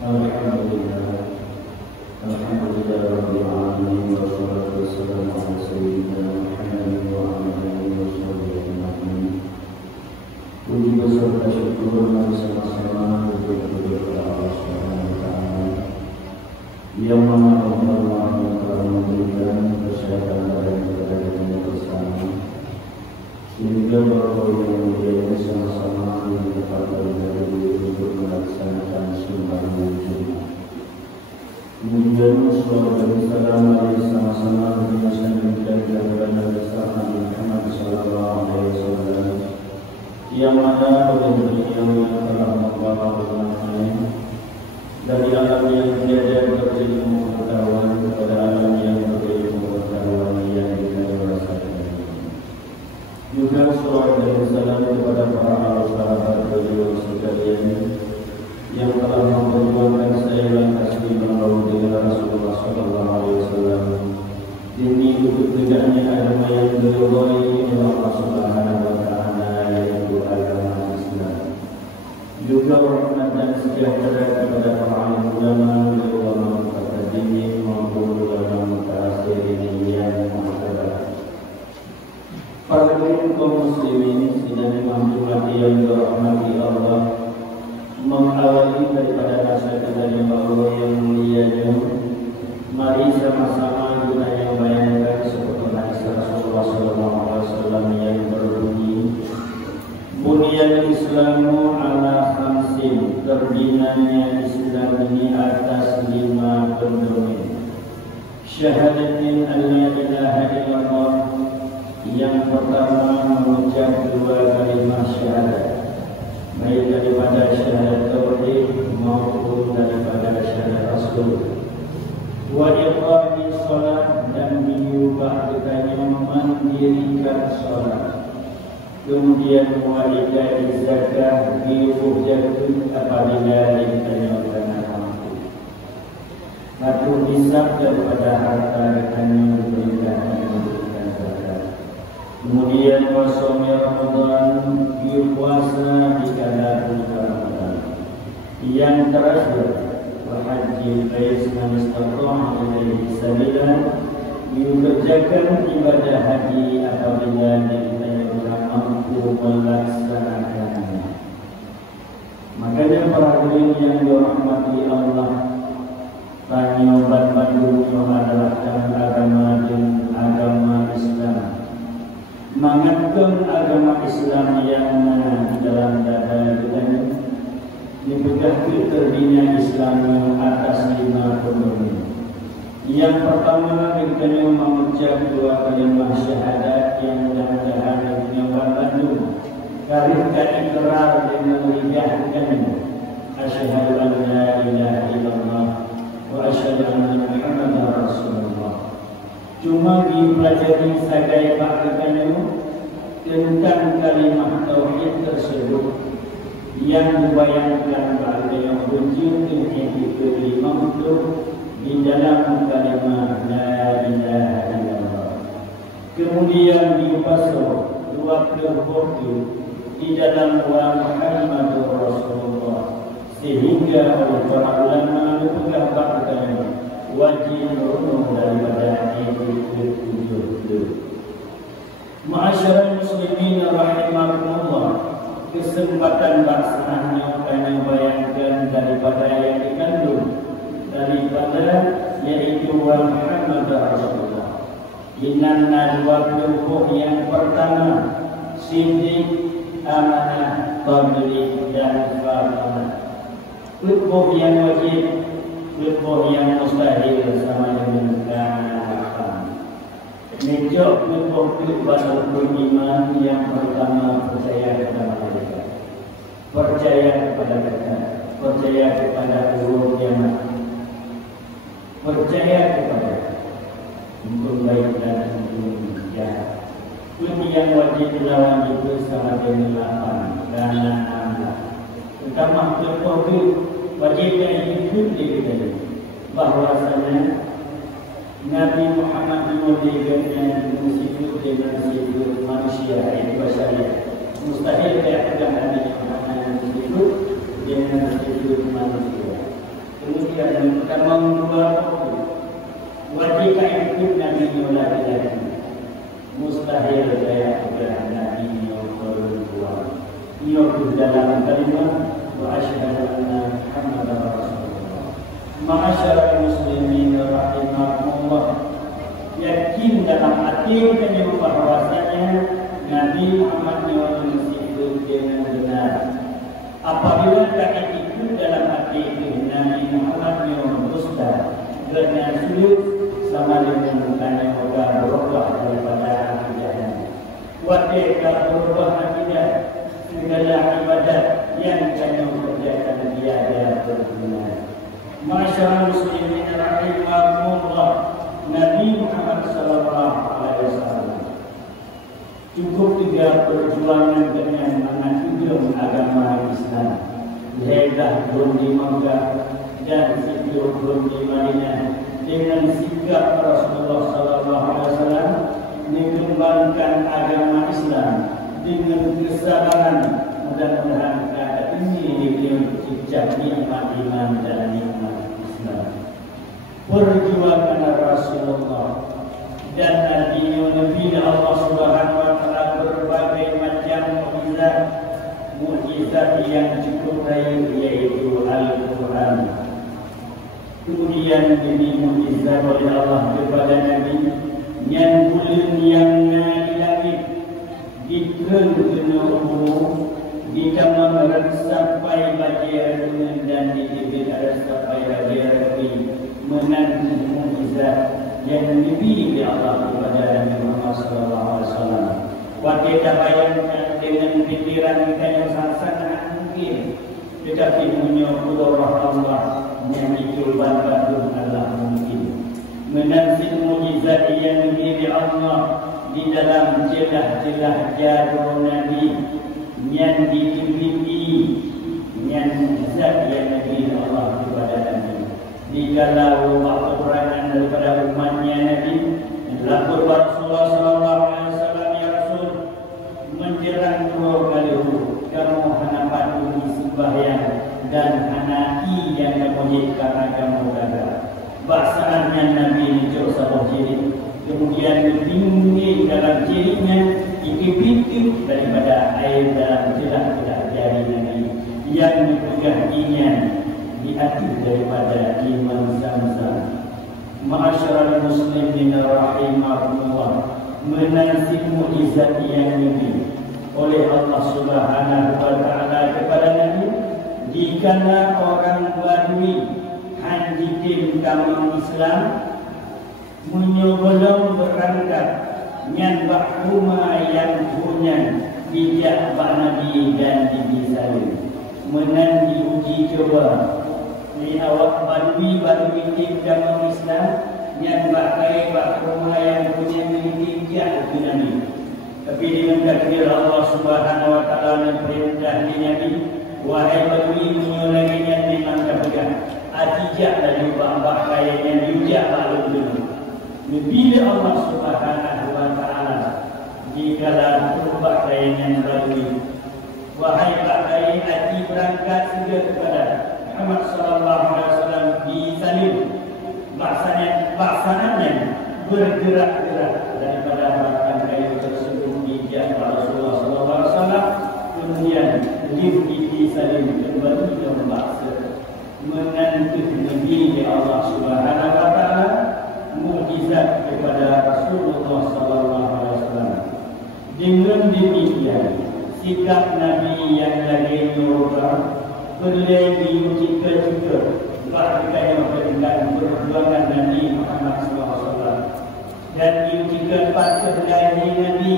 Alhamdulillah, Alhamdulillah Rabbil Alamin, wassalatu wassalamu ala sayyidina Muhammadin wa ala alihi wa sahbihi ajma'in. Puji beserta syukur dan sama-sama bersyukur kepada Allah Subhanahu wa taala yang mana Allah telah memberikan kesehatan dan kebahagiaan bersama, sehingga bahawa yang mulia sama-sama ditempatkan dari untuk melaksanakan sembahyang Jumat. Kemudian salawat dan salam alaihi sama-sama berdasarkan kepada Nabi Muhammad sallallahu alaihi wasallam, yang mana oleh beliau yang telah membawa kebenaran dari alam yang tiada berilmu pengetahuan kepada alam yang berilmu pengetahuan yang dirasakan. Juga salawat dan salam kepada para sahabat beliau sekalian yang telah memperjuangkan seiring kasih menolong dengan Rasulullah sallallahu alaihi wasallam demi untuk tegaknya agama yang diridhai oleh Allah Subhanahu wa taala, yaitu agama Islam. Juga rahmat dan sejahtera kepada para ulama, ulama mutaqaddimin maupun ulama mutaakhirin yang muhtaram. Para kaum muslimin sidang Jumat yang dirahmati Allah, mengawali daripada rasa kedalam bahawa yang mulianya, mari sama-sama kita yang bayangkan seperti hadis Rasulullah SAW yang berbunyi, bunyan Islamu ala khamsin, terbinanya Islam ini atas 5 pendomen. Syahadatin an la ilaha illallah, yang pertama mengucap 2 kalimah syahadat, baik daripada syahadat tauhid maupun daripada syahadat rasul. Wa iqamis shalah, dan diubah dengannya mendirikan salat. Kemudian wa ita'iz zakah, diubah zakat apabila ditanya mampu. Atau hisab daripada harta dengannya memberikan zakat. Kemudian puasa Ramadan, puasa di kala bulan Ramadan. Yang terakhir, wahajil bait man istata'a ilaihi sabila, mengerjakan ibadah haji apabila ditanya orang mampu melaksanakannya. Makanya para hadirin yang dirahmati Allah, tanya Bandung adalah agama dan agama Islam. Mengatur agama Islam yang di dalam dada kita dipegang terbina Islam atas 5 pendomen. Yang pertama, kita mengucap 2 kalimah syahadat yang mudah-mudahan menyebabkan karifkan ikrar dengan lidahkan asyhadu an la ilaha illallah wa asyhadu anna Muhammadar Rasulullah. Cuma dipelajari sebagai bahagian tentang kalimah tauhid tersebut yang dibayangkan bahagian wujud yang diterima di dalam kalimah la ilaha illallah. Kemudian dipasang 20 di dalam wa Muhammadur Rasulullah, sehingga oleh para ulama dipegang bahagian wajib runung daripada itu. Ma'asyiral muslimin rahimakumullah, kesempatan baksananya kami bayangkan daripada yang dikandung daripada yaitu wa Muhammad Rasulullah. Inanna 20 yang pertama, siddiq, amanah, tabligh dan fahamah. 20 yang wajib, 20 yang mustahil sama dengan kanan. Nejok 20 pada iman. Yang pertama, percaya kepada mereka, percaya kepada kita, percaya kepada ulul kiamat, percaya kepada untuk baik dan untuk jahat. Yang wajib lawan itu sama dengan 8 dan 16. Pertama, 20 wajibnya hidup di kita bahwasanya Nabi Muhammad memulihkannya hidup dengan hidup manusia, itu bahasanya mustahil dia pegang Nabi Muhammad hidup dengan hidup manusia. dan mengeluarkan wajib ikut Nabi lagi. Mustahil saya sudah Nabi berdua. Ia dalam kalimat wa asyhadu anna Muhammadar Rasulullah. Ma'asyiral muslimin rahimakumullah. Yakin dalam hati kami bahwasanya Nabi Muhammad itu dengan benar. Apabila kami ikut dalam hati Nabi Muhammad dusta, kerana sujud sama dengan bukannya berubah daripada akidahnya. Wajiblah berubah akidah segala ibadat yang kami kerjakan tiada berguna. Masyaallah muslimin rahimakumullah. Nabi Muhammad sallallahu alaihi wasallam cukup 3 perjuangan dengan mengakidah agama Islam. Hijrah belum di Makkah dan hidup belum di Madinah. Dengan sikap Rasulullah sallallahu alaihi wasallam mengembangkan agama Islam dengan kesabaran, mudah-mudahan kata ini beliau cicak nikmat iman dan nikmat Islam. Perjuangan Rasulullah dan Nabi Allah Subhanahu wa taala berbagai macam mukjizat yang cukup raya, yaitu Al-Quran. Kemudian diberi mukjizat oleh Allah kepada Nabi yang bulan yang di langit dikena umur di kamar sampai bagian dunia dan di sampai bagian api menanti mukjizat yang diberi oleh Allah kepada Nabi Muhammad sallallahu alaihi wasallam. Waktu kita bayangkan dengan pikiran kita yang sangat mungkin, tetapi menyokong Allah yang dicoba bantu Allah mungkin. Menanti mukjizat yang diberi Allah di dalam celah-celah jarum Nabi yang diberi yang mukjizat yang diberi Allah kepada Nabi. Dikalau waktu perangan daripada umatnya Nabi lapor Rasulullah sallallahu alaihi wasallam, ya Rasul, menjelang 2 kali kamu hana patuhi sembahyang dan hana yang kamu karena kamu gagal. Bahasanya Nabi ini jauh sabah ciri. Kemudian tinggi dalam cirinya ikut daripada air dalam celah-celah jari Nabi yang dipegahinya di hati daripada iman Zamzam. Ma'asyiral muslimin rahimakumullah. Menanti mukjizat yang diberi oleh Allah Subhanahu wa taala kepada Nabi dikala orang Badui hanjikin kaum Islam menyebelum berangkat yang bahruma yang punya bijak Nabi dan Nabi Salim menanti uji coba di awak Badui tim kaum Islam yang bakai bahruma yang punya bijak Nabi. Tapi dengan takdir Allah Subhanahu wa taala perintah Nabi, wahai Badui menyolaginya memang kepegang atijak dari bambak kaya yang bijak lalu dulu. Bila Allah Subhanahu wa taala dikala berbak kaya yang Badui, wahai bakai hati berangkat juga kepada Muhammad sallallahu alaihi wasallam di Salim, baksananya bergerak-gerak daripada bahkan kayu tersebut dijak Rasulullah sallallahu alaihi wasallam. Kemudian di Salim kembali ke baksa menanti Nabi Allah Subhanahu wa taala mukjizat kepada Rasulullah sallallahu alaihi wasallam. Dengan demikian sikap Nabi yang lagi nyuruh berlebih juga bahkan yang berikan perjuangan Nabi Muhammad SAW dan juga patut dari Nabi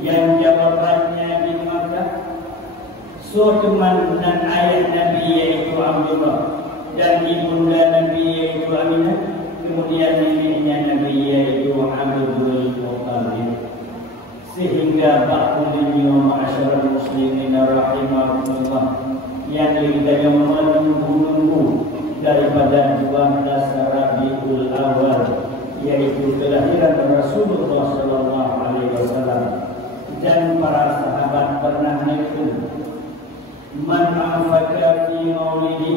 yang jawabannya di Makkah. So teman dan ayah Nabi yaitu Abdullah dan ibunda Nabi yaitu Aminah, kemudian neneknya Nabi yaitu Abdul Muttalib. Sehingga ba'dunyo ma'asyiral muslimin rahimakumullah yang kita menunggu daripada 12 Rabiul Awal, yaitu kelahiran Rasulullah sallallahu alaihi wasallam, dan para sahabat pernah menyebut man afaka fi maulidi,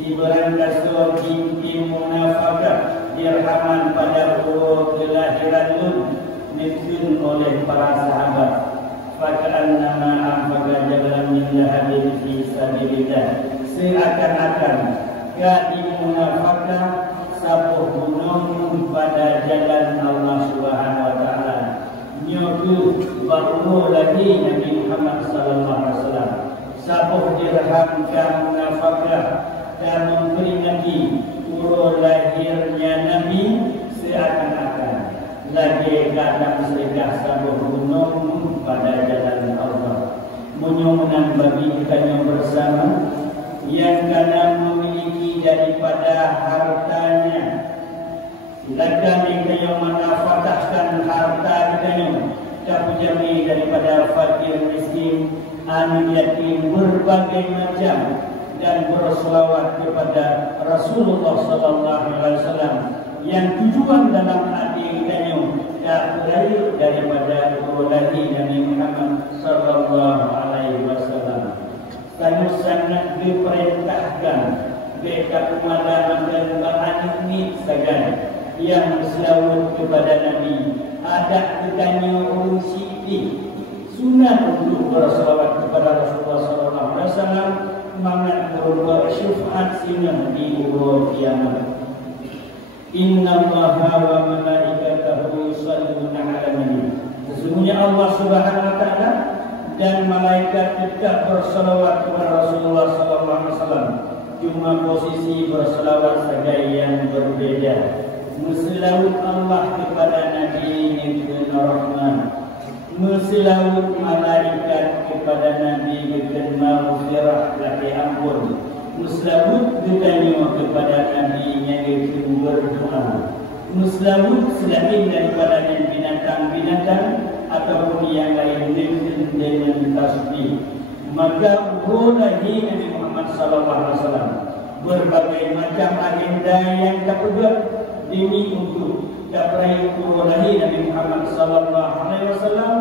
si berandaso jintim munafakah dirhaman pada urut kelahiran Lut dikun oleh para sahabat. Faka'annama anfaqa jalan min dhahabin fi sabilillah, seakan-akan gadi munafakah sabuh gunung pada jalan Allah Subhanahu wa taala. Nyoku baru lagi Nabi Muhammad sallallahu alaihi wasallam sabuh dirham kan munafakah dan memperingati urut lahirnya Nabi, seakan-akan lagi kadang sedekah sabuh gunung pada jalan Allah. Menyomonan bagi kita yang bersama yang kadang memiliki daripada hartanya, lagan kita yang menafkahkan harta kita yang kapujami daripada fakir miskin, anak yatim, berbagai macam, dan berselawat kepada Rasulullah sallallahu alaihi wasallam yang tujuan dalam hati kita tak lain daripada urulani Nabi Muhammad sallallahu alaihi wasallam. Kami sangat diperintahkan dekat umat dan bahan ini segala yang berselawat kepada Nabi. Ada ketanya urun siti sunat untuk berselawat kepada Rasulullah sallallahu alaihi wasallam, mangat berbuat syafaat sinan di urut kiamat. Inna Allaha wa malaikatahu yusalluna 'alan nabi. Sesungguhnya Allah Subhanahu wa taala dan malaikat tetap berselawat kepada Rasulullah sallallahu alaihi wasallam. Cuma posisi berselawat saja yang berbeda. Meselawat Allah kepada Nabi Ibn Rahman, meselawat malaikat kepada Nabi Ibn Maghfirah lagi ampun, meselawat ditanya kepada Nabi yang itu berdoa, meselawat selain daripada binatang-binatang ataupun yang lain dengan tasbih. Maka urulahi Nabi Muhammad sallallahu alaihi wasallam berbagai macam agenda yang terpegang ini untuk dapat urulahi Nabi Muhammad sallallahu alaihi wasallam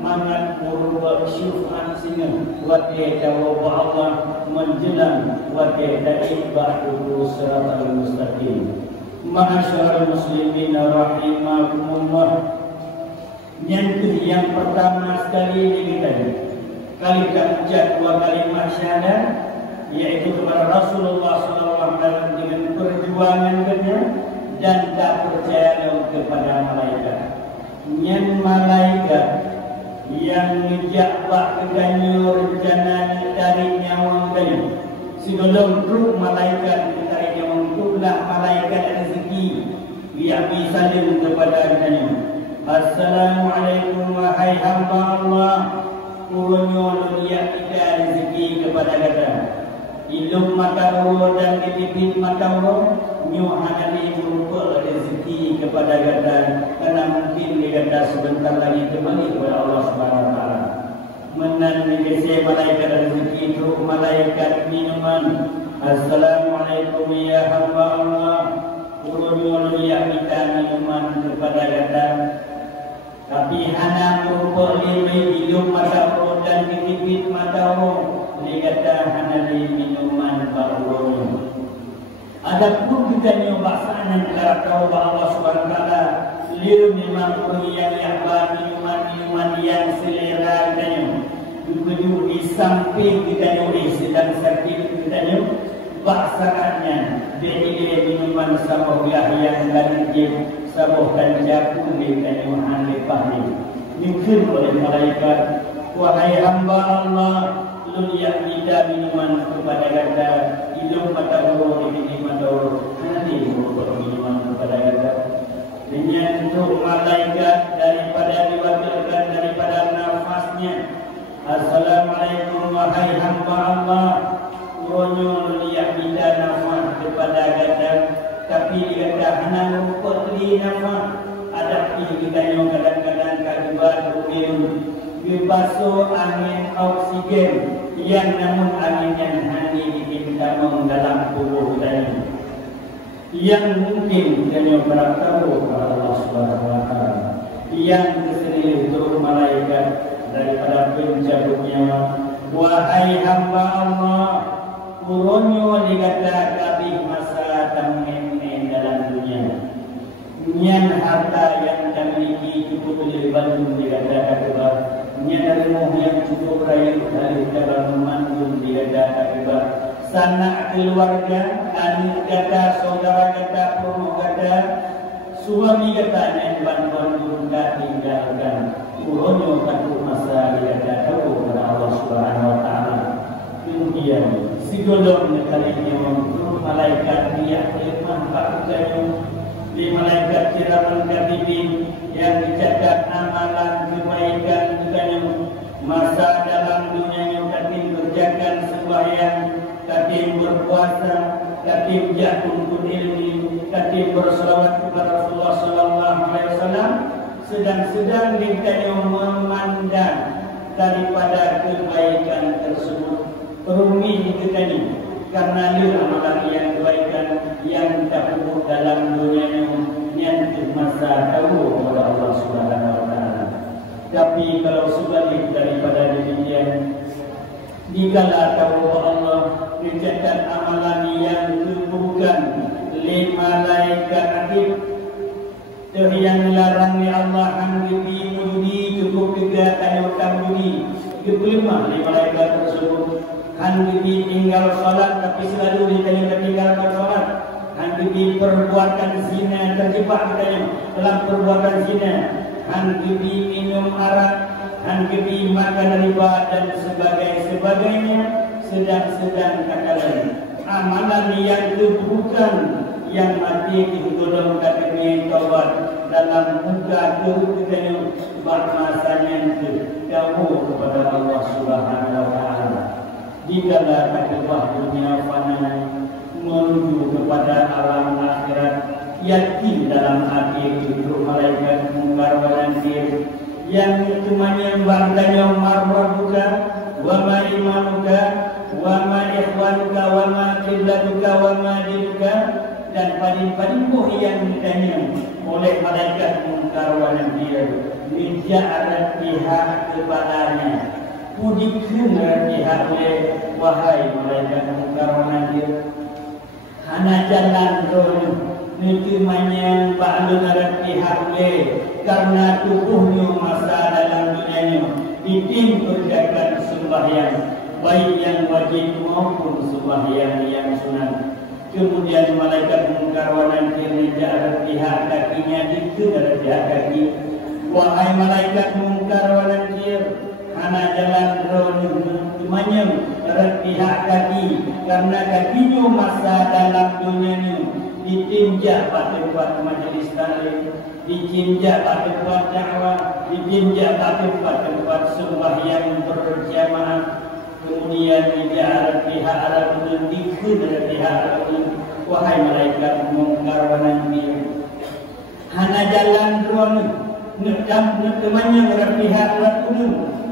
mangat urul syuf'an sini wati jawab Allah menjelang wati dari ba'du siratal mustaqim. Ma'asyiral muslimin rahimakumullah. Yang pertama sekali kita kalimat ucap dua kalimat syahadat, yaitu kepada Rasulullah sallallahu alaihi wasallam dengan perjuangannya dan tak percaya kepada malaikat. Yang malaikat yang menjawab keganyo rencana tarik nyawa kali. Sebelum ruh malaikat tarik nyawa itulah malaikat rezeki yang disalim kepada keganyo. Assalamualaikum wahai hamba Allah, urunyo lihat kita rezeki kepada kata. Ilmu mata Allah dan bibit mata Allah nyo hangali berupa rezeki kepada kata, karena mungkin dia kata sebentar lagi kembali kepada Allah Subhanahu wa taala. Menan negesi malaikat rezeki itu malaikat minuman. Assalamualaikum ya hamba Allah, urunyo lihat kita minuman kepada kata. Tapi hana berupa limi ilmu mata Allah dan bibit mata Allah. Dia kata hanali minuman baru. Adapun kita ni baksaan yang tahu bahawa Allah Subhanahu wa taala liu memang yang minuman yang selera dan di samping kita ni sedang sakit kita ni baksaannya dia minuman sabah yang lanjut sabah dan jagung kita ni hanlipah ni mungkin oleh malaikat, wahai hamba Allah, lu yang tidak minuman kepada kata hidung mata huruf ini mata huruf nanti huruf minuman kepada kata dengan untuk malaikat daripada diwakilkan daripada nafasnya. Assalamualaikum wahai hamba Allah, urunyo yang tidak nafas kepada kata tapi kata hana huruf ini nafas ada kita yang kadang-kadang kajibat bebasuh angin oksigen yang namun angin yang hani kita dalam tubuh tadi yang mungkin kita beritahu kepada Allah Subhanahu wa taala yang kesini untuk malaikat daripada pencabut nyawa. Wahai hamba Allah, urunyo dikatakan cukup beli baju dia ada kebar, nyari rumah yang cukup raya dari dalam memandung dia ada kebar, sanak keluarga, anak kata, saudara kata, peruh kata, suami kata yang bantuan tidak tinggalkan, uronyo kata masa dia ada tahu kepada Allah Subhanahu Wa Taala. Kemudian si golong kalinya untuk malaikat dia manfaat kayu di malaikat kiraman katibin yang dicatat amalan kebaikan kayu masa dalam dunia yang katim kerjakan sembahyang, katim berpuasa, katim jatuh ilmi, katim berselawat kepada Rasulullah Sallallahu Alaihi Wasallam, sedang-sedang kayu memandang daripada kebaikan tersebut. Perumi kita ni karena dia amalan yang kebaikan yang terpukul dalam dunia yang masa tahu kepada Allah Subhanahu Wa Taala. Tapi kalau sebalik daripada demikian, dikala tahu Allah mencatat amalan yang keburukan lima malaikat akib yang larang ni Allah hanggi mudi cukup tiga kayu kamudi kelima lima malaikat tersebut. Hanggi tinggal salat tapi selalu ditanya tinggalkan salat. Hanggi perbuatan zina terjebak katanya dalam perbuatan zina. Hanggi minum arak, hanggi makan riba dan sebagainya. Sedang-sedang kata lain amalan yang keburukan yang mati ditolong katanya taubat dalam muka kerugiannya bahasanya itu jauh kepada Allah Subhanahu Wa Taala. Dikala takibah dunia fana menuju kepada alam akhirat, yakin dalam hati itu malaikat mungkar wa nakir yang menyembah tanya marwabuka wa ma imanuka wa ma ikhwanuka wa ma qiblatuka wa ma dinuka, dan paling-paling yang ditanya oleh malaikat mungkar wa nakir menja'arat pihak kepalanya pudikan pihak oleh wahai malaikat mungkar wa nakir hana jalan roh nikmanya ba'lun arat pihak oleh karena tubuhnya masa dalam dunianya ditim kerjakan sembahyang baik yang wajib maupun sembahyang yang sunat. Kemudian malaikat mungkar wa nakir menja'arat pihak kakinya dikejar pihak kaki, wahai malaikat mungkar wa nakir hana jalan menyem pihak kaki karena kakinya masa dalam dunia ini ditinjak pada tempat majlis taklim, ditinjak pada tempat dakwah, ditinjak pada tempat sembahyang berjamaah. Kemudian dijarah pihak Arab dikut dari pihak Arab, wahai malaikat mungkar wa nakir hana jalan ruang temannya dari pihak Arab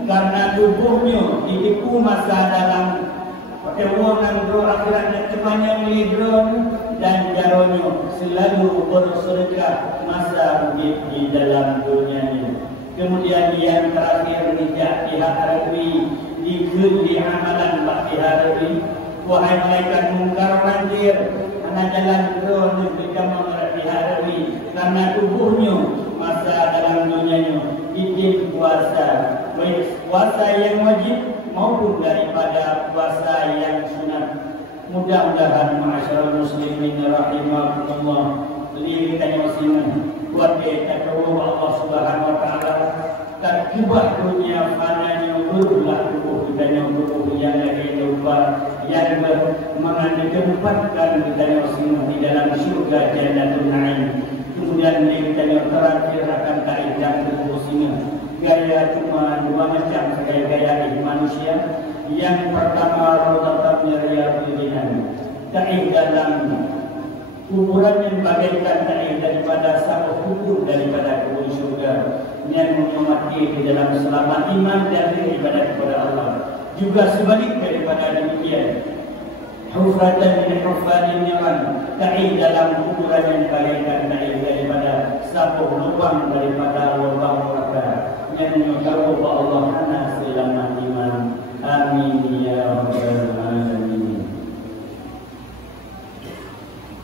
karena tubuhnya ditipu masa dalam pertemuan roh akhiratnya temannya melidron dan jaronya selalu bersedekah masa hidup di dalam dunia ini. Kemudian yang terakhir dijak pihak Arabi dikuli amalan bak pihak Arabi, wahai malaikat mungkar nakir anak jalan roh bersama pihak Arabi karena tubuhnya masa dalam dunia ini ditim puasa, baik puasa yang wajib maupun daripada puasa yang sunat. Mudah-mudahan ma'asyiral muslimin rahimakumullah lirik tanya sinan buat kita keruh Allah Subhanahu Wa Taala terkubah dunia fananya berubah tubuh kita yang berubah yang lagi lupa yang mengandung tempatkan kita yang sinan di dalam surga Jannatul Na'im. Kemudian kita yang terakhir akan kaidah tubuh sinan gaya cuma dua macam gaya manusia. Yang pertama rotatnya riyadul jinan, ta'i dalam kuburan yang bagaikan ta'i daripada satu kubur daripada kubur surga yang menyemati di dalam selamat iman dan beribadah kepada Allah. Juga sebalik daripada demikian, hufratan min hufadin niran, ta'i dalam kuburan yang bagaikan ta'i daripada satu lubang daripada lubang neraka yang menyebabkan Allah hana selamat iman. Amin ya rabbal alamin.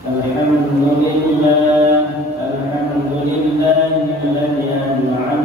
Alhamdulillah alladzi an'ama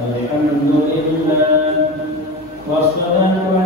Alhamdulillah wassalatu